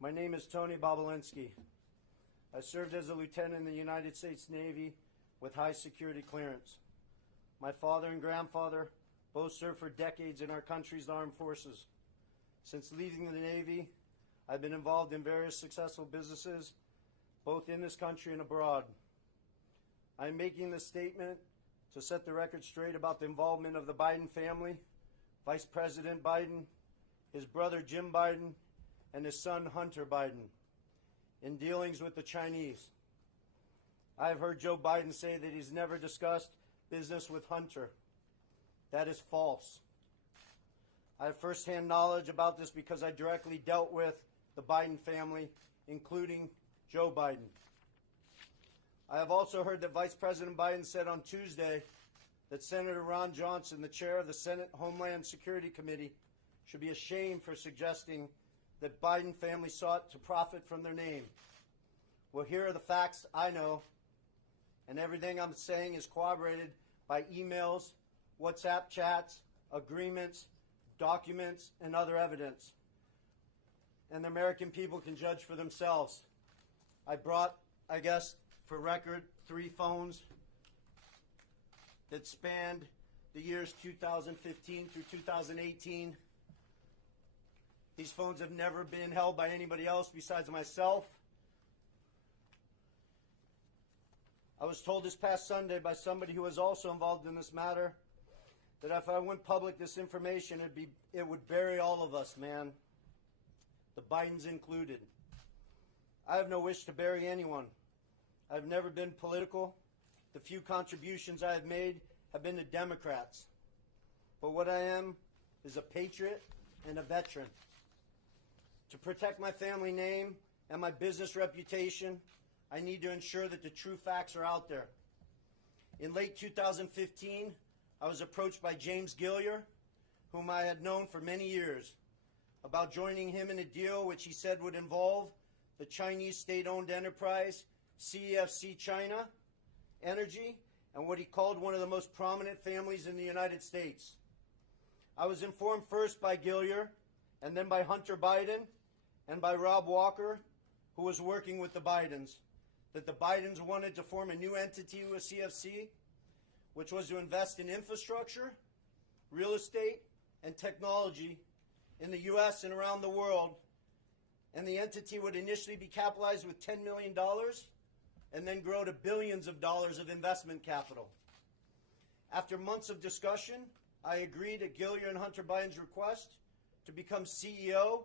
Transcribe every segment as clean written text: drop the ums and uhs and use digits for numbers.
My name is Tony Bobulinski. I served as a lieutenant in the United States Navy with high security clearance. My father and grandfather both served for decades in our country's armed forces. Since leaving the Navy, I've been involved in various successful businesses, both in this country and abroad. I'm making this statement to set the record straight about the involvement of the Biden family, Vice President Biden, his brother Jim Biden, and his son Hunter Biden in dealings with the Chinese. I've heard Joe Biden say that he's never discussed business with Hunter. That is false. I have firsthand knowledge about this because I directly dealt with the Biden family, including Joe Biden. I have also heard that Vice President Biden said on Tuesday that Senator Ron Johnson, the chair of the Senate Homeland Security Committee, should be ashamed for suggesting that Biden family sought to profit from their name. Well, here are the facts I know, and everything I'm saying is corroborated by emails, WhatsApp chats, agreements, documents, and other evidence. And the American people can judge for themselves. I brought, I guess, for record, 3 phones that spanned the years 2015 through 2018. These phones have never been held by anybody else besides myself. I was told this past Sunday by somebody who was also involved in this matter that if I went public this information, it would bury all of us, man. The Bidens included. I have no wish to bury anyone. I've never been political. The few contributions I have made have been to Democrats. But what I am is a patriot and a veteran. To protect my family name and my business reputation, I need to ensure that the true facts are out there. In late 2015, I was approached by James Gilliar, whom I had known for many years, about joining him in a deal which he said would involve the Chinese state-owned enterprise CEFC China Energy and what he called one of the most prominent families in the United States. I was informed first by Gilliar and then by Hunter Biden and by Rob Walker, who was working with the Bidens, that the Bidens wanted to form a new entity with CFC, which was to invest in infrastructure, real estate, and technology in the U.S. and around the world. And the entity would initially be capitalized with $10 million and then grow to billions of dollars of investment capital. After months of discussion, I agreed at Gilliar and Hunter Biden's request to become CEO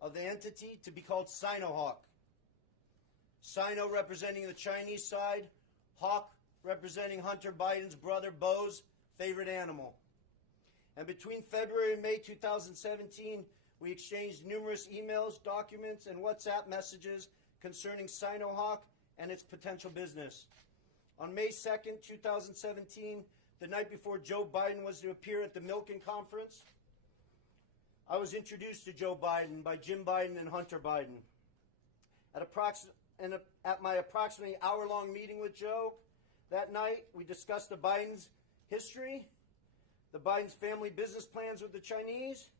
of the entity to be called Sinohawk. Sino representing the Chinese side, Hawk representing Hunter Biden's brother Bo's favorite animal. And between February and May 2017, we exchanged numerous emails, documents, and WhatsApp messages concerning Sinohawk and its potential business. On May 2nd, 2017, the night before Joe Biden was to appear at the Milken Conference, I was introduced to Joe Biden by Jim Biden and Hunter Biden. At my approximately hour-long meeting with Joe that night, we discussed the Biden's history, the Biden's family business plans with the Chinese,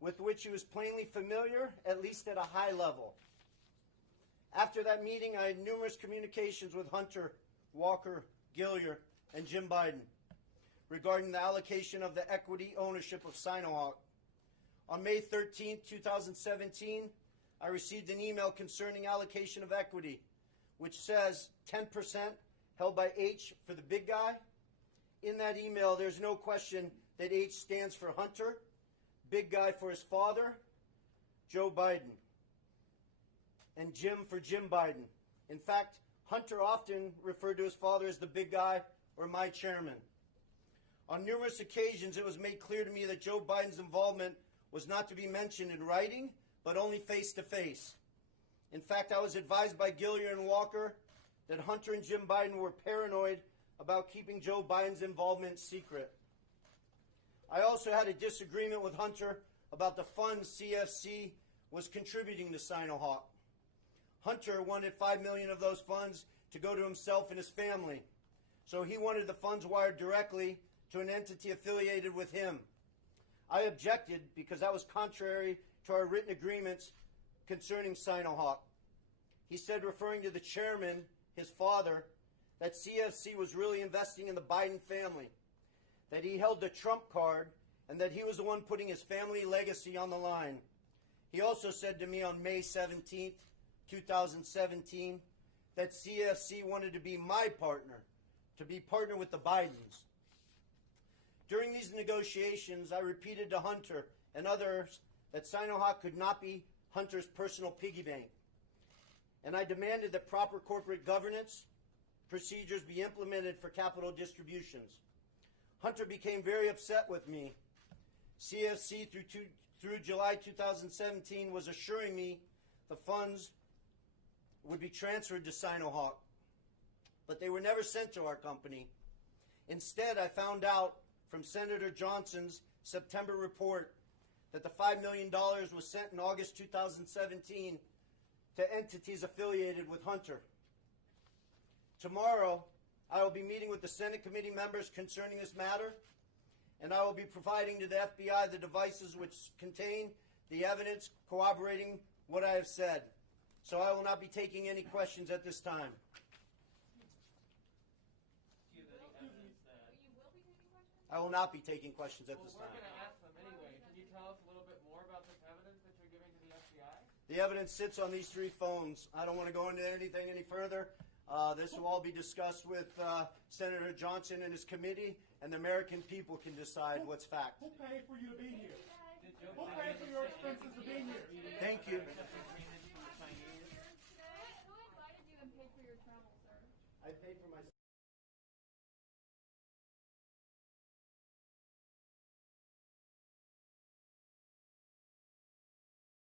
with which he was plainly familiar, at least at a high level. After that meeting, I had numerous communications with Hunter, Walker, Gilliar, and Jim Biden regarding the allocation of the equity ownership of Sinohawk. On May 13, 2017, I received an email concerning allocation of equity, which says 10% held by H for the big guy. In that email, there's no question that H stands for Hunter, big guy for his father, Joe Biden, and Jim for Jim Biden. In fact, Hunter often referred to his father as the big guy or my chairman. On numerous occasions, it was made clear to me that Joe Biden's involvement was not to be mentioned in writing, but only face-to-face. In fact, I was advised by Gilliar and Walker that Hunter and Jim Biden were paranoid about keeping Joe Biden's involvement secret. I also had a disagreement with Hunter about the funds CFC was contributing to Sinohawk. Hunter wanted $5 million of those funds to go to himself and his family, so he wanted the funds wired directly to an entity affiliated with him. I objected because that was contrary to our written agreements concerning Sinohawk. He said, referring to the chairman, his father, that CFC was really investing in the Biden family, that he held the Trump card, and that he was the one putting his family legacy on the line. He also said to me on May 17th, 2017, that CFC wanted to be my partner, to be partner with the Bidens. During these negotiations, I repeated to Hunter and others that Sinohawk could not be Hunter's personal piggy bank. And I demanded that proper corporate governance procedures be implemented for capital distributions. Hunter became very upset with me. CFC through July 2017 was assuring me the funds would be transferred to Sinohawk, but they were never sent to our company. Instead, I found out from Senator Johnson's September report that the $5 million was sent in August 2017 to entities affiliated with Hunter. Tomorrow, I will be meeting with the Senate committee members concerning this matter, and I will be providing to the FBI the devices which contain the evidence corroborating what I have said. So I will not be taking any questions at this time. Do you have any evidence that... You will be taking questions? I will not be taking questions at this We're time. going to ask them anyway. Can you tell us a little bit more about this evidence that you're giving to the FBI? The evidence sits on these 3 phones. I don't want to go into anything any further. This will all be discussed with Senator Johnson and his committee, and the American people can decide what's fact. Who paid for you to be here? Did Joe Who Biden paid for your say expenses to be anything here? about